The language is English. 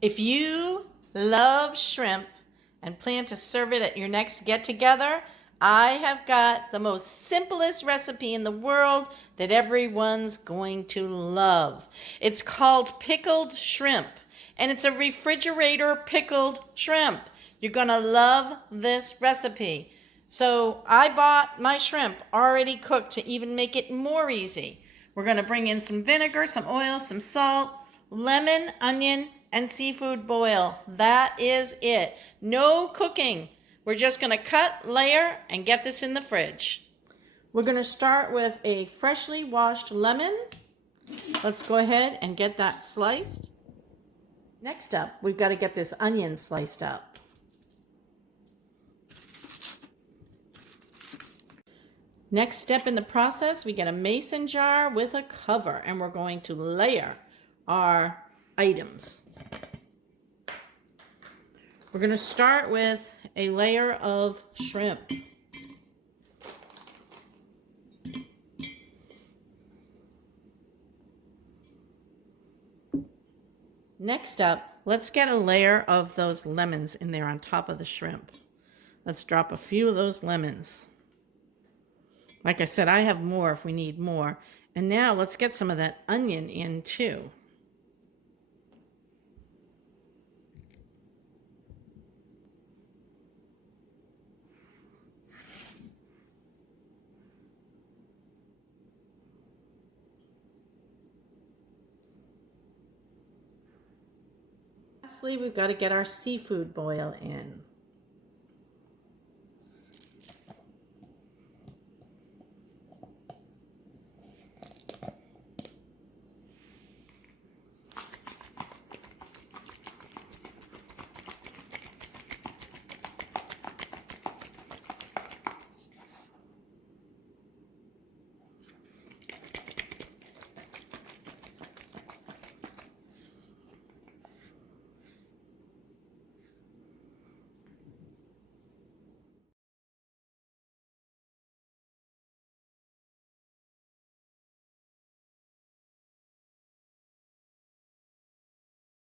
If you love shrimp and plan to serve it at your next get-together, I have got the most simplest recipe in the world that everyone's going to love. It's called pickled shrimp, and it's a refrigerator pickled shrimp. You're going to love this recipe. So I bought my shrimp already cooked to even make it more easy. We're going to bring in some vinegar, some oil, some salt, lemon, onion, and seafood boil. That is it. No cooking. We're just going to cut, layer, and get this in the fridge. We're going to start with a freshly washed lemon. Let's go ahead and get that sliced. Next up, we've got to get this onion sliced up. Next step in the process, we get a mason jar with a cover, and we're going to layer our items. We're going to start with a layer of shrimp. Next up, let's get a layer of those lemons in there on top of the shrimp. Let's drop a few of those lemons. Like I said, I have more if we need more. And now let's get some of that onion in too. Lastly, we've got to get our seafood boil in.